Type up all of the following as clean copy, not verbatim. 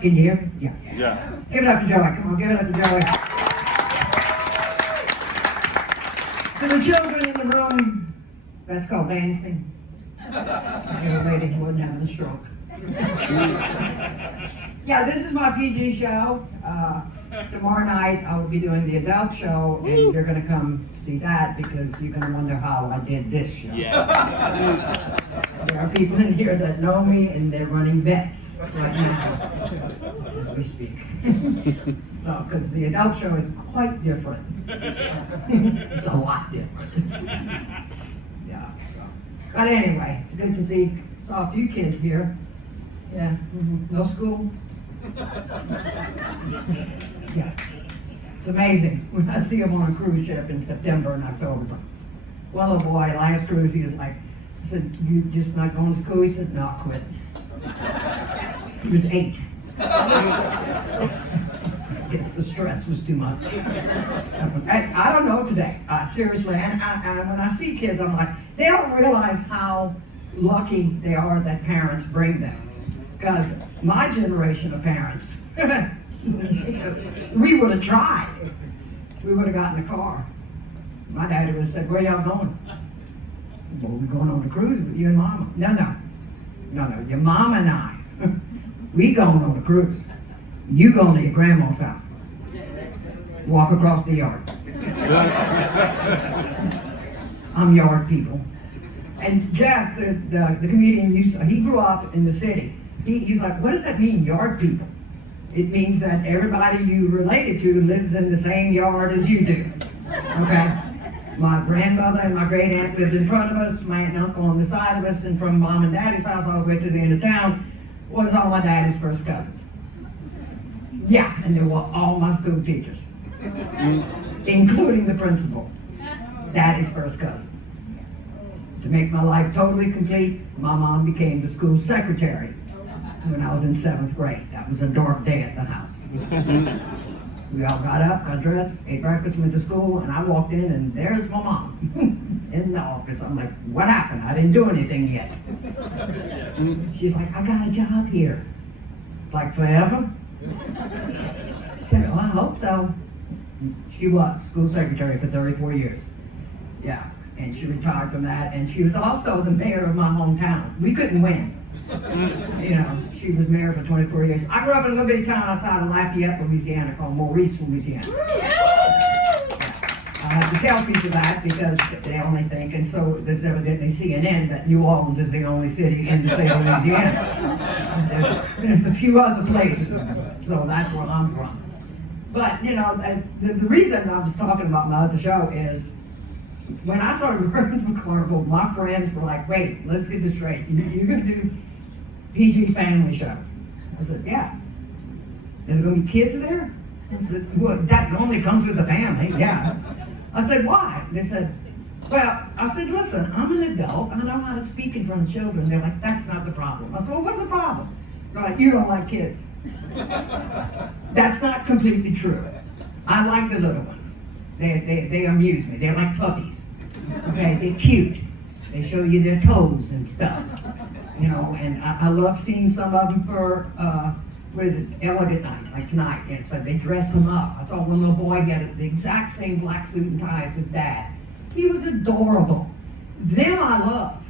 Can you hear me? Yeah. Yeah. Give it up to Joey. Come on, give it up to Joey. To the children in the room, that's called dancing. The lady wasn't having a stroke. Yeah, this is my PG show. Tomorrow night I will be doing the adult show, and you're going to come see that because you're going to wonder how I did this show. Yes. There are people in here that know me, and they're running bets right now as we speak. So, because the adult show is quite different. It's a lot different. Yeah. So, but anyway, it's good to saw a few kids here. Yeah. No school. Yeah. It's amazing when I see them on a cruise ship in September and October. One little boy, last cruise, he was like, I said, "You just not going to school?" He said, "No, I quit." He was 8. Guess the stress was too much. I don't know today, seriously. And when I see kids, I'm like, they don't realize how lucky they are that parents bring them. Because my generation of parents, we would have tried. We would have gotten a car. My daddy would have said, "Where y'all going?" "Well, we're going on a cruise with you and Mama." No, your mama and I. We going on a cruise. You going to your grandma's house. Walk across the yard. I'm yard people. And Jeff, the comedian, he grew up in the city. He's like, "What does that mean, yard people?" It means that everybody you related to lives in the same yard as you do. Okay? My grandmother and my great aunt lived in front of us, my aunt and uncle on the side of us, and from mom and daddy's house all the way to the end of town was all my daddy's first cousins. Yeah, and they were all my school teachers, including the principal, daddy's first cousin. To make my life totally complete, my mom became the school secretary when I was in 7th grade. That was a dark day at the house. We all got up, got dressed, ate breakfast, went to school, and I walked in, and there's my mom in the office. I'm like, "What happened? I didn't do anything yet." She's like, "I got a job here." Like, forever? I said, "Oh, I hope so." She was school secretary for 34 years. Yeah, and she retired from that, and she was also the mayor of my hometown. We couldn't win. You know, she was mayor for 24 years. I grew up in a little bitty town outside of Lafayette, Louisiana, called Maurice, Louisiana. I have to tell people that because they only think, and so there's evidently CNN, that New Orleans is the only city in the state of Louisiana. There's a few other places, so that's where I'm from. But, you know, the reason I was talking about my other show is when I started working for Carnival, my friends were like, "Wait, let's get this straight. You're going to do PG family shows?" I said, "Yeah." "Is there going to be kids there?" I said, "Well, that only comes with the family, yeah." I said, "Why?" They said, "Well," I said, "Listen, I'm an adult. I know how to speak in front of children." They're like, "That's not the problem." I said, "Well, what's the problem?" They're like, "You don't like kids." That's not completely true. I like the little ones. They amuse me. They're like puppies. Okay, they're cute. They show you their toes and stuff. You know, and I love seeing some of them for, elegant night, like tonight. And it's like they dress him up. I saw one little boy get the exact same black suit and tie as his dad. He was adorable. Them I love.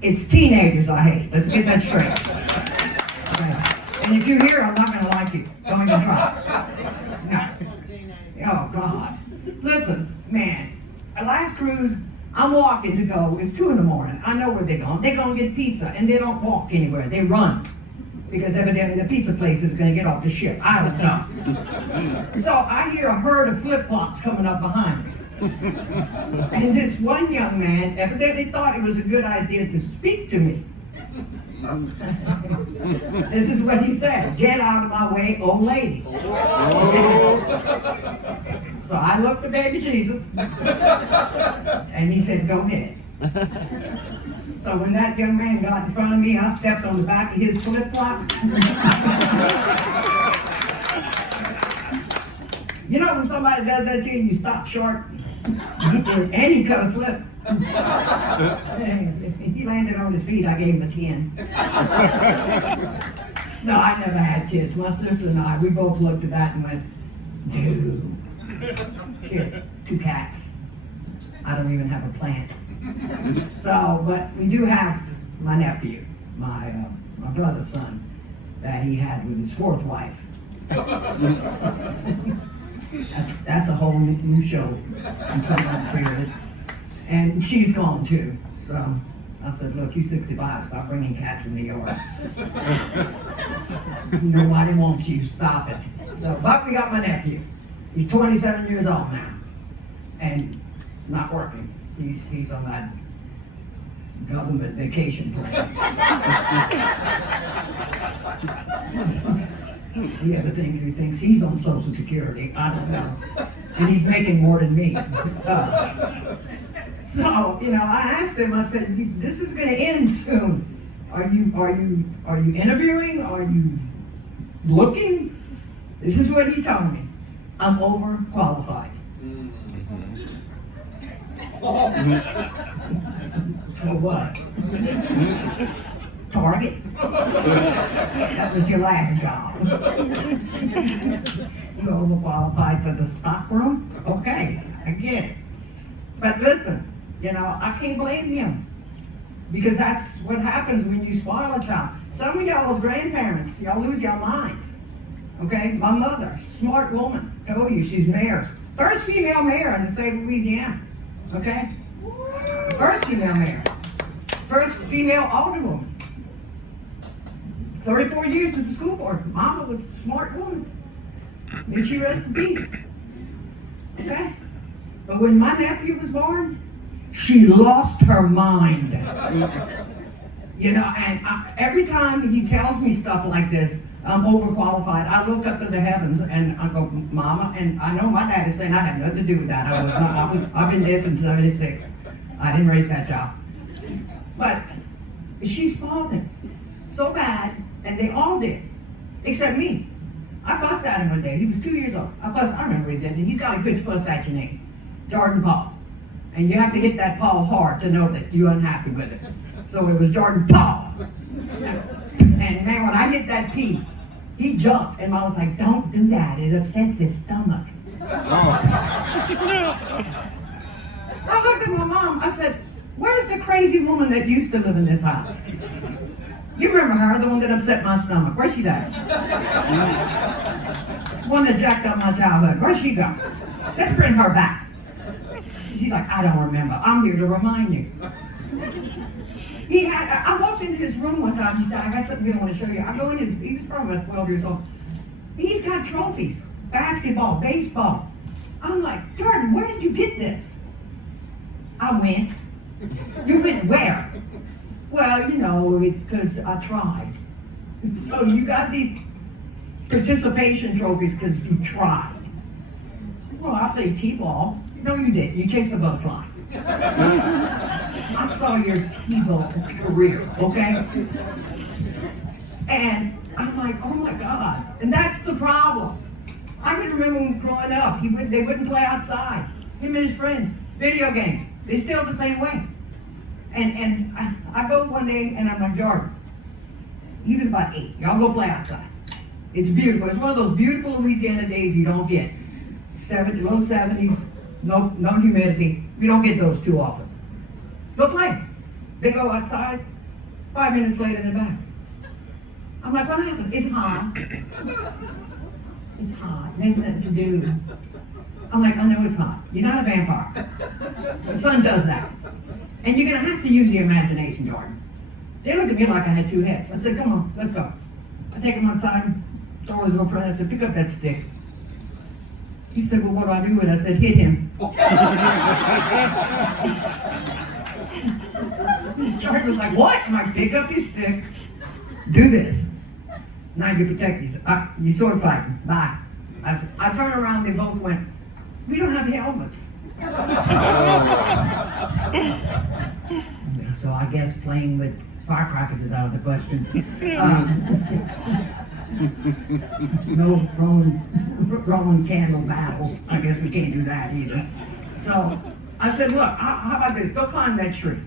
It's teenagers I hate. Let's get that straight. Okay. And if you're here, I'm not going to like you. Don't even try. No. Oh, God. Listen, man, last cruise, I'm walking to go. It's 2 a.m. I know where they're going. They're going to get pizza, and they don't walk anywhere. They run. Because evidently the pizza place is going to get off the ship. I don't know. So I hear a herd of flip-flops coming up behind me. And this one young man evidently thought it was a good idea to speak to me. This is what he said: "Get out of my way, old lady." So I looked to baby Jesus, and he said, "Go ahead." So when that young man got in front of me, I stepped on the back of his flip-flop. You know when somebody does that to you, you stop short? And he cut a flip. He landed on his feet. I gave him a 10. No, I never had kids. My sister and I, we both looked at that and went, no. Shit, 2 cats. I don't even have a plant. So, but we do have my nephew, my brother's son, that he had with his 4th wife. That's a whole new show in some other period. And she's gone too. So I said, look, you're 65, stop bringing cats in the yard. Nobody wants you, stop it. So, but we got my nephew. He's 27 years old now. And not working. He's on that government vacation plan. The other things he thinks he's on Social Security, I don't know. And he's making more than me. So, you know, I asked him, I said, this is gonna end soon. Are you interviewing? Are you looking? This is what he told me. I'm overqualified. For what? Target? That was your last job. You overqualified for the stock room? Okay, I get it. But listen, you know, I can't blame him. Because that's what happens when you spoil a child. Some of y'all's grandparents, y'all lose your minds. Okay, my mother, smart woman, told you she's mayor. First female mayor in the state of Louisiana. Okay? First female mayor. First female alderwoman. 34 years with the school board. Mama was a smart woman. May she rest in peace. Okay? But when my nephew was born, she lost her mind. You know, and every time he tells me stuff like this, I'm overqualified, I look up to the heavens and I go, Mama, and I know my dad is saying I had nothing to do with that. I've been dead since 76. I didn't raise that child. But she spoiled him so bad, and they all did, except me. I fussed at him one day. He was 2 years old. I remember he did. He's got a good fuss at your name, Jordan Paul. And you have to hit that Paul hard to know that you're unhappy with it. So it was Jordan Paul. And man, when I hit that P, he jumped, and I was like, don't do that, it upsets his stomach. I looked at my mom, I said, where's the crazy woman that used to live in this house? You remember her, the one that upset my stomach, where's she at? One that jacked up my childhood, where'd she go? Let's bring her back. She's like, I don't remember, I'm here to remind you. I walked into his room one time, he said, I got something I want to show you. I go in, he was probably about 12 years old. He's got trophies, basketball, baseball. I'm like, Jordan, where did you get this? I went. You went where? Well, you know, it's because I tried. And so you got these participation trophies because you tried. Well, I played t-ball. No, you didn't. You chased a butterfly. I saw your t-ball career, okay? And I'm like, oh my God. And that's the problem. I can remember when growing up, they wouldn't play outside. Him and his friends, video games. They still the same way. And I go one day and I'm like, Jordan, he was about 8. Y'all go play outside. It's beautiful. It's one of those beautiful Louisiana days you don't get. Low 70s, no humidity. You don't get those too often. Go play. They go outside. 5 minutes later, they're back. I'm like, what happened? It's hot. It's hot. There's nothing to do. I'm like, I know it's hot. You're not a vampire. The sun does that. And you're going to have to use your imagination, Jordan. They looked at me like I had 2 heads. I said, come on, let's go. I take him outside, throw his little friend. I said, pick up that stick. He said, well, what do I do with it? I said, hit him. Jordan was like, what? I'm like, pick up your stick, do this. Now you protect yourself. You sword fighting. Bye. I turned around, they both went, we don't have helmets. So I guess playing with firecrackers is out of the question. No Roman candle battles. I guess we can't do that either. So I said, look, how about this? Go climb that tree.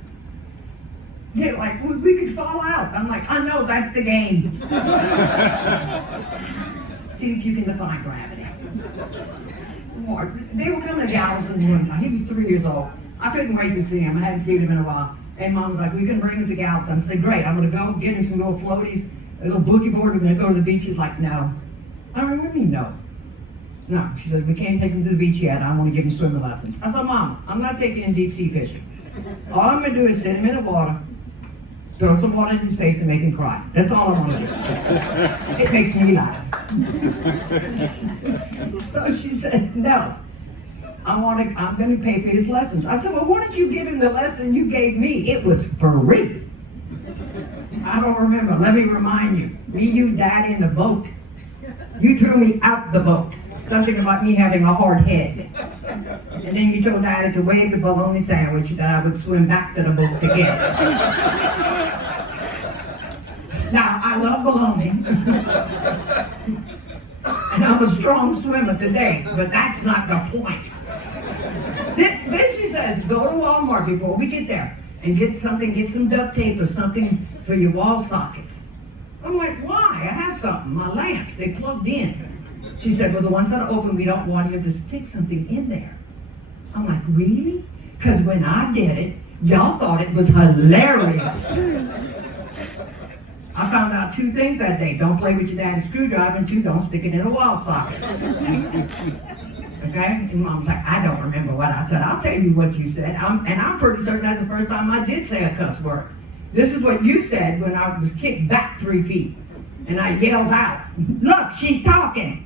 They're like, we could fall out. I'm like, I know, that's the game. See if you can defy gravity. They were coming to Galveston one time. He was 3 years old. I couldn't wait to see him. I hadn't seen him in a while. And Mom was like, we can bring him to Galveston. I said, great, I'm gonna go get him some little floaties, a little boogie board, we're gonna go to the beach. He's like, no. I remember, what do you mean, no? No, she said, we can't take him to the beach yet. I want to give him swimming lessons. I said, Mom, I'm not taking him deep sea fishing. All I'm gonna do is sit him in the water, throw some water in his face and make him cry. That's all I want to do. It makes me laugh. So she said, no, I'm going to pay for his lessons. I said, well, why did you give him the lesson you gave me? It was free. I don't remember. Let me remind you. Me, you, Daddy in the boat. You threw me out the boat. Something about me having a hard head. And then you told Daddy to wave the bologna sandwich that I would swim back to the boat to get. Now, I love bologna. And I'm a strong swimmer today, but that's not the point. Then she says, go to Walmart before we get there and get some duct tape or something for your wall sockets. I'm like, why? I have something. My lamps, they plugged in. She said, well, the ones that are open, we don't want you to stick something in there. I'm like, really? Because when I did it, y'all thought it was hilarious. I found out 2 things that day. Don't play with your daddy's screwdriver, and 2, don't stick it in a wall socket. Okay? And Mom's like, I don't remember what I said. I'll tell you what you said. And I'm pretty certain that's the first time I did say a cuss word. This is what you said when I was kicked back 3 feet. And I yelled out, look, she's talking.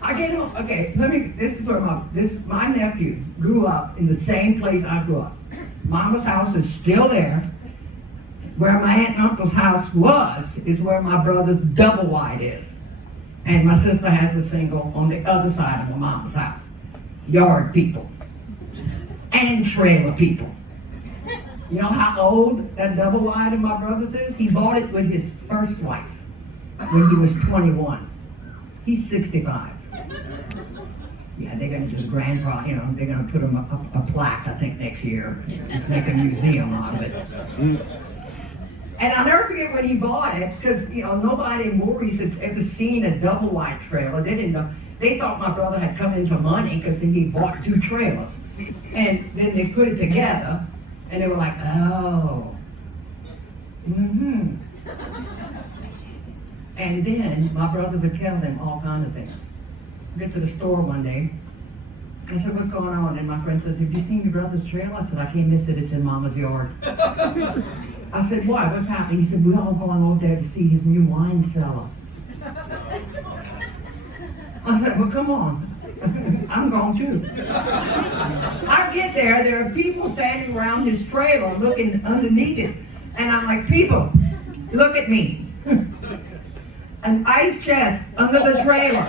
I get home, okay, this is where my nephew grew up in the same place I grew up. Mama's house is still there. Where my aunt and uncle's house is where my brother's double wide is. And my sister has a single on the other side of my mama's house. Yard people. And trailer people. You know how old that double wide of my brother's is? He bought it with his first wife when he was 21. He's 65. Yeah, they're going to just grandfather, they're going to put him a plaque, I think, next year. Just make a museum out of it. And I'll never forget when he bought it, because, nobody in Maurice had ever seen a double wide trailer. They didn't know. They thought my brother had come into money because he bought 2 trailers. And then they put it together, and they were like, oh. And then my brother would tell them all kinds of things. Get to the store one day. I said, what's going on? And my friend says, have you seen your brother's trailer? I said, I can't miss it. It's in Mama's yard. I said, why? What's happening? He said, we're all going over there to see his new wine cellar. I said, well, come on. I'm going too. I get there are people standing around his trailer looking underneath it. And I'm like, people, look at me. An ice chest under the trailer.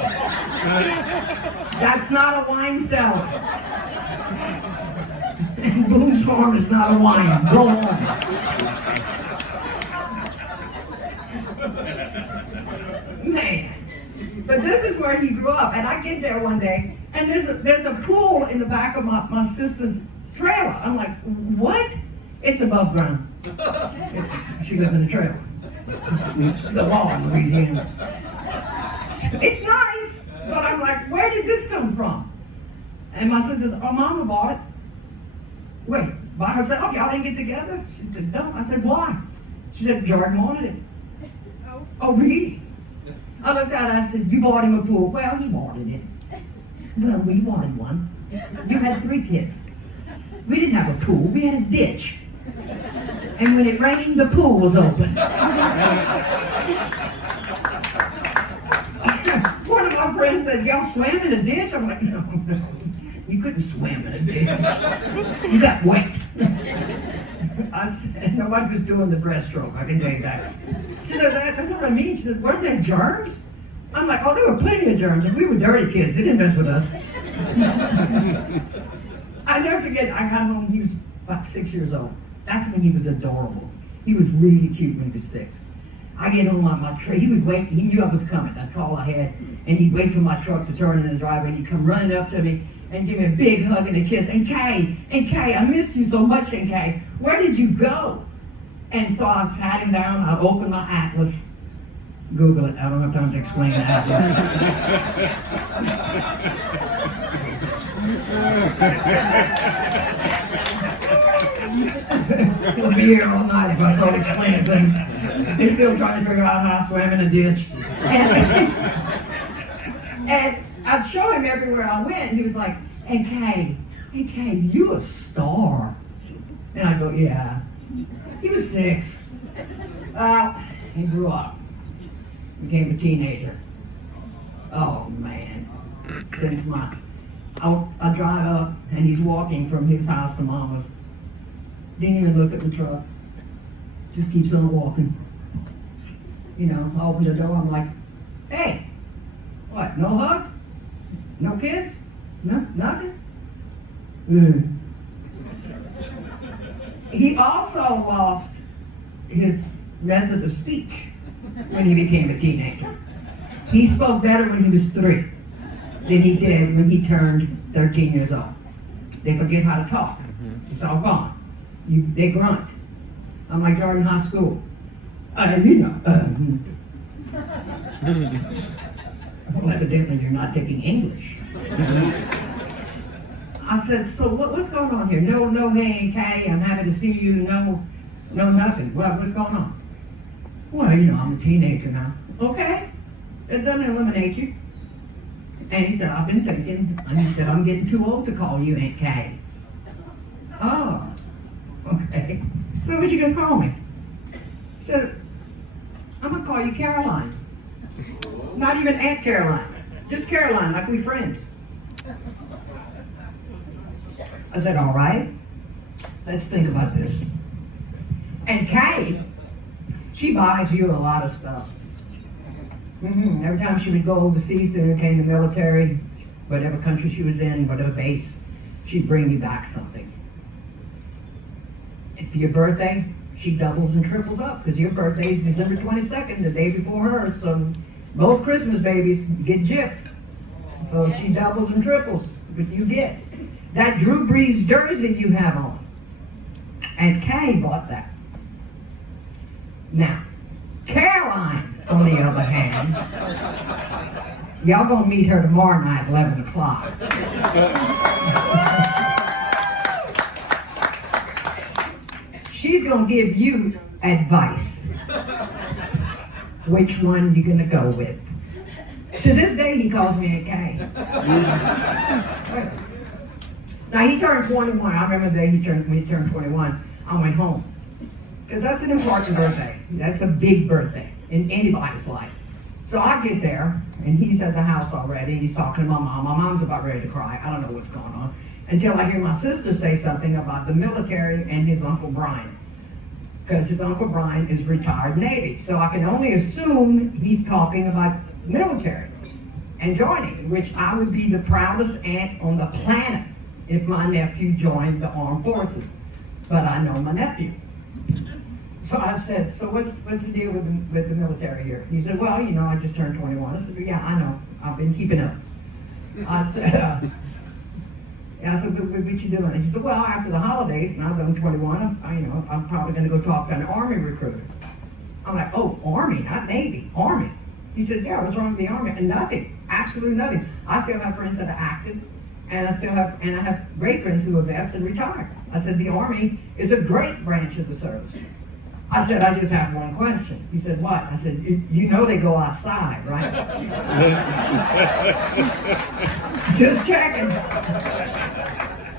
That's not a wine cellar. And Boone's Farm is not a wine. Go on. Man. But this is where he grew up. And I get there one day, and there's a pool in the back of my sister's trailer. I'm like, what? It's above ground. She lives in a trailer. It's a law in Louisiana. It's nice, but I'm like, where did this come from? And my sister says, oh, Mama bought it. Wait, by herself? Y'all didn't get together? She said, no. I said, why? She said, Jordan wanted it. Oh, really? I looked at her, I said, you bought him a pool. Well, he wanted it. Well, we wanted one. You had 3 kids. We didn't have a pool, we had a ditch. And when it rained, the pool was open. One of my friends said, y'all swam in a ditch? I'm like, no. You couldn't swim in a ditch. You got wet. I said, nobody was doing the breaststroke, I can tell you that. She said, that's what I mean. She said, weren't there germs? I'm like, oh, there were plenty of germs, and we were dirty kids. They didn't mess with us. I never forget, I got home, he was about 6 years old. That's when he was adorable. He was really cute when he was 6. I get home on my truck, he would wait, he knew I was coming. I'd call ahead, and he'd wait for my truck to turn in the driveway, and he'd come running up to me, and give me a big hug and a kiss. And Kay, I miss you so much, and Kay, where did you go? And so I sat him down, I opened my atlas. Google it, I don't have time to explain the atlas. He'll be here all night if I start explaining things. They're still trying to figure out how I swam in a ditch. And I'd show him everywhere I went. He was like, hey Kay, you a star. And I go, yeah. He was 6. He grew up. Became a teenager. Oh man. Since I drive up and he's walking from his house to Mama's. Didn't even look at the truck. Just keeps on walking. You know, I open the door, I'm like, hey, what, no hug? No kiss? No, nothing? He also lost his method of speech when he became a teenager. He spoke better when he was 3 than he did when he turned 13 years old. They forget how to talk. It's all gone. They grunt. I'm like, you're in high school. Well, evidently you're not taking English. I said, so what's going on here? No, hey, Kay, I'm happy to see you. No, nothing. What's going on? Well, you know, I'm a teenager now. Okay, it doesn't eliminate you. And he said, I've been thinking, and he said, I'm getting too old to call you Aunt Kay. Oh, okay. So what you gonna call me? He said, I'm gonna call you Caroline. Not even Aunt Caroline, just Caroline, like we friends. I said, all right, let's think about this. And Kay, she buys you a lot of stuff. Every time she would go overseas to entertain the military, whatever country she was in, whatever base, she'd bring me back something. And for your birthday, she doubles and triples up, because your birthday is December 22nd, the day before hers, so both Christmas babies get gypped. So she doubles and triples, but you get. That Drew Brees jersey you have on. And Kay bought that. Now, Caroline, on the other hand, y'all gonna meet her tomorrow night, 11 o'clock. She's gonna give you advice. Which one you gonna go with? To this day, he calls me a Kay. Now he turned 21. I remember the day when he turned 21, I went home. Because that's an important birthday. That's a big birthday in anybody's life. So I get there, and he's at the house already, and he's talking to my mom. My mom's about ready to cry. I don't know what's going on. Until I hear my sister say something about the military and his Uncle Brian. Because his Uncle Brian is retired Navy. So I can only assume he's talking about military and joining, which I would be the proudest aunt on the planet if my nephew joined the armed forces. But I know my nephew. So I said, so what's the deal with the military here? He said, well, you know, I just turned 21. I said, yeah, I know. I've been keeping up. I said, what you doing? And he said, well, after the holidays, and I'm 21, I'm probably going to go talk to an Army recruiter. I'm like, oh, Army, not Navy, Army. He said, yeah, what's wrong with the Army? And nothing, absolutely nothing. I still have friends that are active, and I have great friends who are vets and retired. I said, the Army is a great branch of the service. I said, I just have one question. He said, what? I said, you know they go outside, right? Just checking.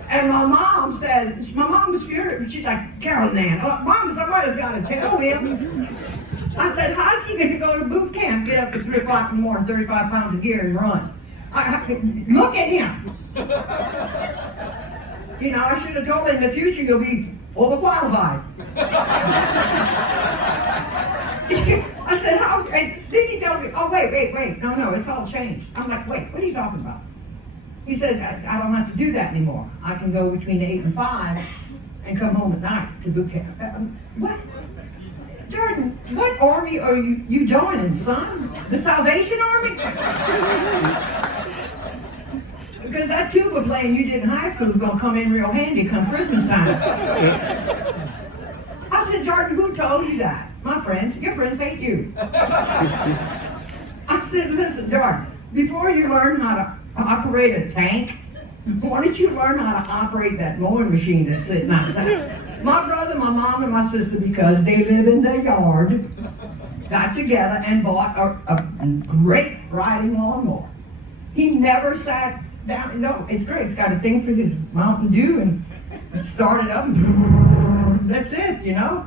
And my mom was furious. She's like, Carol Nan, Mom, somebody's got to tell him. I said, how's he going to go to boot camp, get up at 3 o'clock in the morning, 35 pounds of gear and run? Look at him. You know, I should have told him in the future you'll be overqualified. I said, then he told me, oh, wait, no, it's all changed. I'm like, wait, what are you talking about? He said, I don't have to do that anymore. I can go between 8 and 5 and come home at night to boot camp. What? Jordan, what army are you joining, son? The Salvation Army? Because that tuba playing you did in high school is going to come in real handy come Christmas time. I said, Jordan, who told you that? My friends. Your friends hate you. I said, listen, Jordan, before you learn how to operate a tank, why don't you learn how to operate that mowing machine that's sitting outside? My brother, my mom, and my sister, because they live in the yard, got together and bought a great riding lawnmower. He never sat down. No, it's great. It's got a thing for his Mountain Dew and start it up and that's it, you know?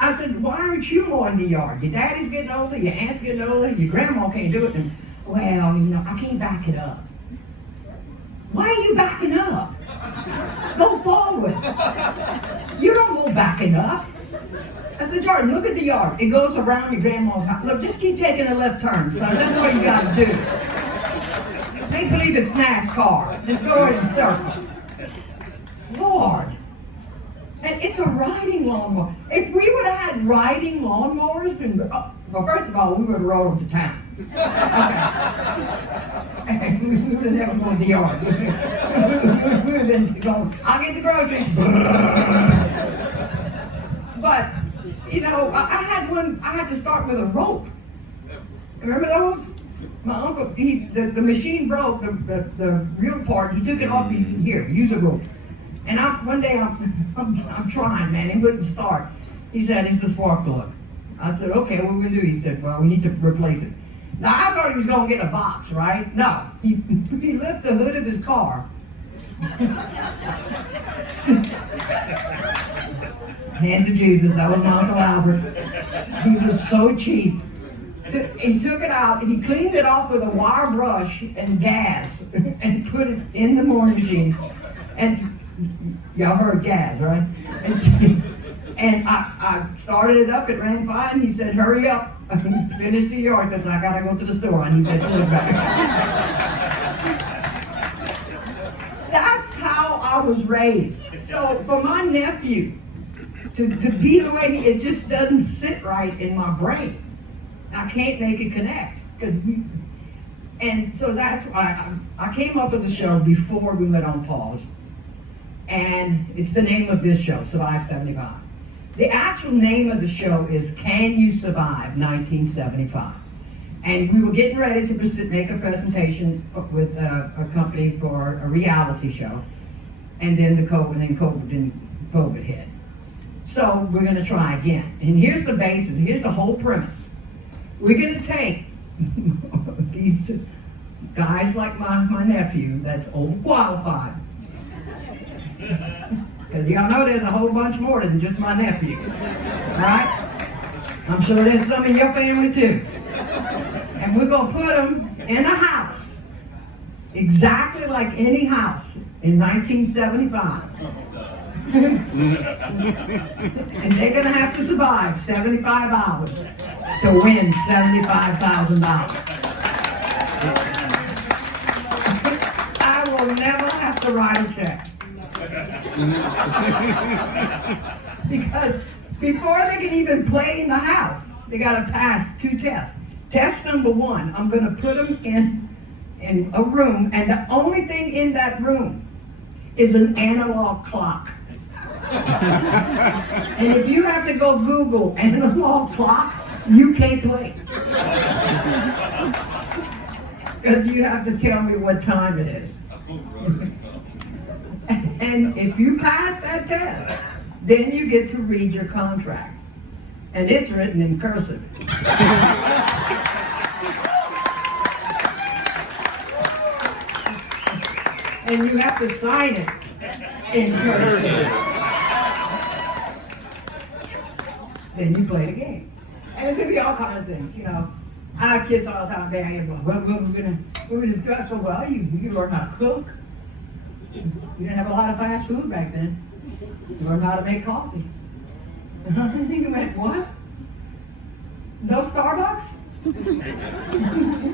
I said, why aren't you mowing the yard? Your daddy's getting older, your aunt's getting older, your grandma can't do it. And, well, you know, I can't back it up. Why are you backing up? Go forward. You don't go backing up. I said, Jordan, look at the yard. It goes around your grandma's house. Look, just keep taking a left turn, son. That's what you got to do. Make believe it's NASCAR. Just go in a circle. Lord. And it's a riding lawnmower. If we would have had riding lawnmowers, well, first of all, we would have rode them to town. Okay. We would have never gone to the yard. We would have been going, I'll get the groceries. But, you know, I had to start with a rope. Remember those? My uncle, the machine broke, the real part, he took it off, here, use a rope. And one day I'm trying, man, it wouldn't start. He said, it's a spark plug. I said, okay, what are we gonna do? He said, well, we need to replace it. Now, I thought he was gonna get a box, right? No, he lifted the hood of his car. Hand to Jesus, that was my Uncle Albert. He was so cheap. He took it out, he cleaned it off with a wire brush and gas and put it in the mowing machine. And y'all heard gas, right? And I started it up, it ran fine. He said, hurry up, finish the yard because I gotta go to the store. I need that food back. That's how I was raised. So for my nephew to be the way it just doesn't sit right in my brain. I can't make it connect. And so that's why I came up with the show before we went on pause. And it's the name of this show, Survive 75. The actual name of the show is Can You Survive 1975? And we were getting ready to make a presentation with a company for a reality show. And then COVID hit. So we're gonna try again. And here's the basis, here's the whole premise. We're gonna take these guys like my nephew that's overqualified. Because y'all know there's a whole bunch more than just my nephew, right? I'm sure there's some in your family too. And we're gonna put them in a house, exactly like any house in 1975. And they're gonna have to survive 75 hours to win $75,000. I will never have to write a check. Because before they can even play in the house, they gotta pass 2 tests. Test number 1, I'm gonna put them in a room, and the only thing in that room is an analog clock. And if you have to go Google analog clock, you can't play. Because you have to tell me what time it is. And if you pass that test, then you get to read your contract. And it's written in cursive. And you have to sign it in cursive. Then you play the game. And it's gonna be all kinds of things, you know. I have kids all the time, well, you learn how to cook. You didn't have a lot of fast food back then. You learned how to make coffee. You went, what? No Starbucks?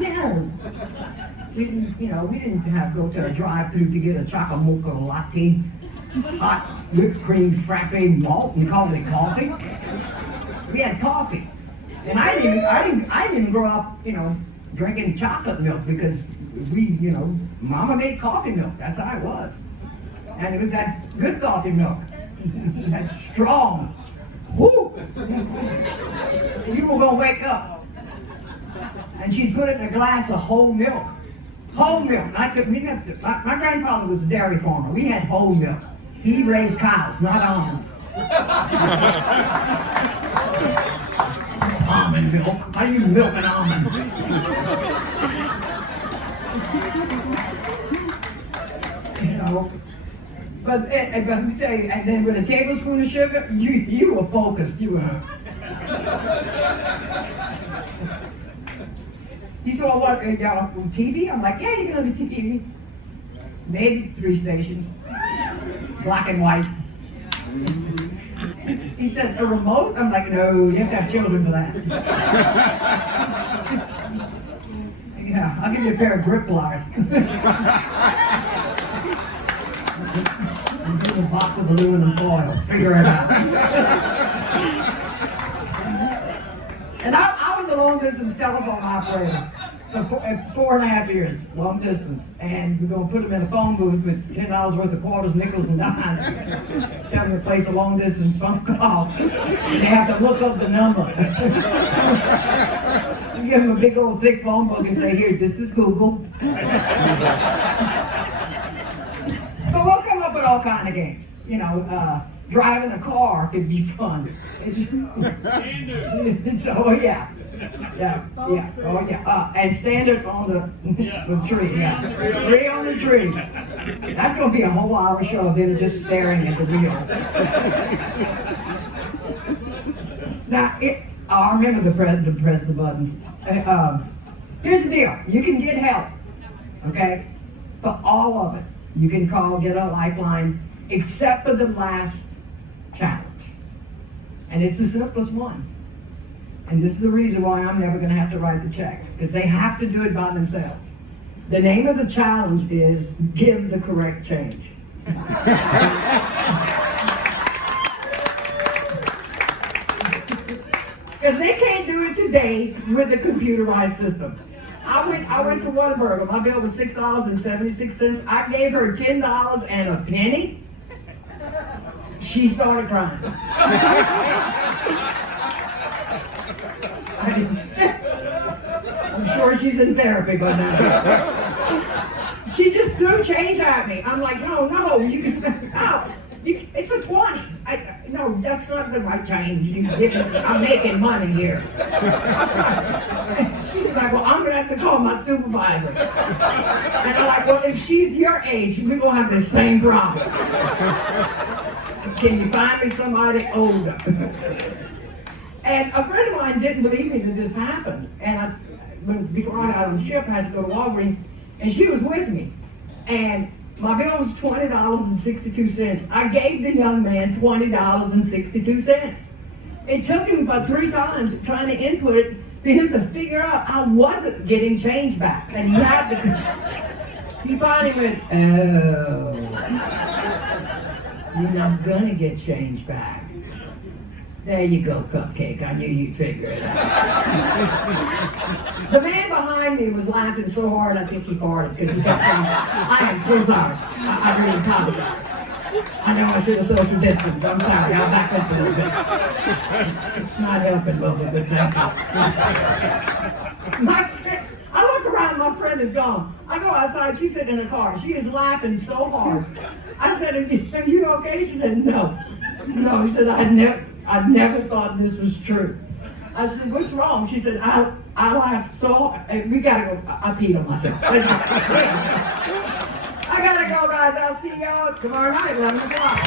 No. We didn't have to go to a drive-thru to get a chocolate mocha latte, hot whipped cream frappe malt and call it coffee. We had coffee. And I didn't even grow up, drinking chocolate milk because Mama made coffee milk. That's how it was. And it was that good coffee milk. That strong. Whoo! You were gonna wake up. And she'd put it in a glass of whole milk. Whole milk. My grandfather was a dairy farmer. We had whole milk. He raised cows, not almonds. Almond milk? How do you milk an almond? But let me tell you, and then with a tablespoon of sugar, you were focused. You were. He said, "Well, what, y'all on TV?" I'm like, "Yeah, you're gonna be TV. Maybe 3 stations, black and white." He said, "A remote?" I'm like, "No, you have to have children for that." Yeah, I'll give you a pair of grip pliers. And here's a box of aluminum foil. Figure it out. And I was a long distance telephone operator for 4.5 years, long distance. And we're going to put them in a phone booth with $10 worth of quarters, nickels, and dimes. Tell them to place a long distance phone call. And they have to look up the number. You give them a big old thick phone book and say, "Here, this is Google." But we'll come up with all kind of games. Driving a car could be fun. So yeah. And standard on the tree. Yeah, 3 on the tree. That's going to be a whole hour show of them just staring at the wheel. Now, I remember the press the buttons. Here's the deal: you can get help, okay, for all of it. You can get a lifeline, except for the last challenge. And it's the simplest one. And this is the reason why I'm never going to have to write the check, because they have to do it by themselves. The name of the challenge is give the correct change. Because they can't do it today with a computerized system. I went to Whataburger. My bill was $6.76. I gave her $10 and a penny. She started crying. I'm sure she's in therapy by now. She just threw change at me. I'm like, no, it's a 20. No, that's not the right change. I'm making money here. She's like, well, I'm gonna have to call my supervisor. And I'm like, well, if she's your age, we're gonna have the same problem. Can you find me somebody older? And a friend of mine didn't believe me that this happened. And before I got on the ship, I had to go to Walgreens, and she was with me. And my bill was $20.62. I gave the young man $20.62. It took him about 3 times trying to input it for him to figure out I wasn't getting change back. And he finally went, "Oh, you're not gonna get change back. There you go, Cupcake. I knew you'd figure it out." The man behind me was laughing so hard I think he farted because he kept saying, "I am so sorry. I really apologize. I know I should have social distanced. I'm sorry. I'll back up a little bit." It's not helping, Bubba, but thank you. I look around, my friend is gone. I go outside, she's sitting in her car. She is laughing so hard. I said, "Are you okay?" She said, "No." No, he said, I never thought this was true. I said, "What's wrong?" She said, I laughed so hard. We gotta go. I peed on myself. I gotta go, guys. I'll see y'all tomorrow night, 11 o'clock.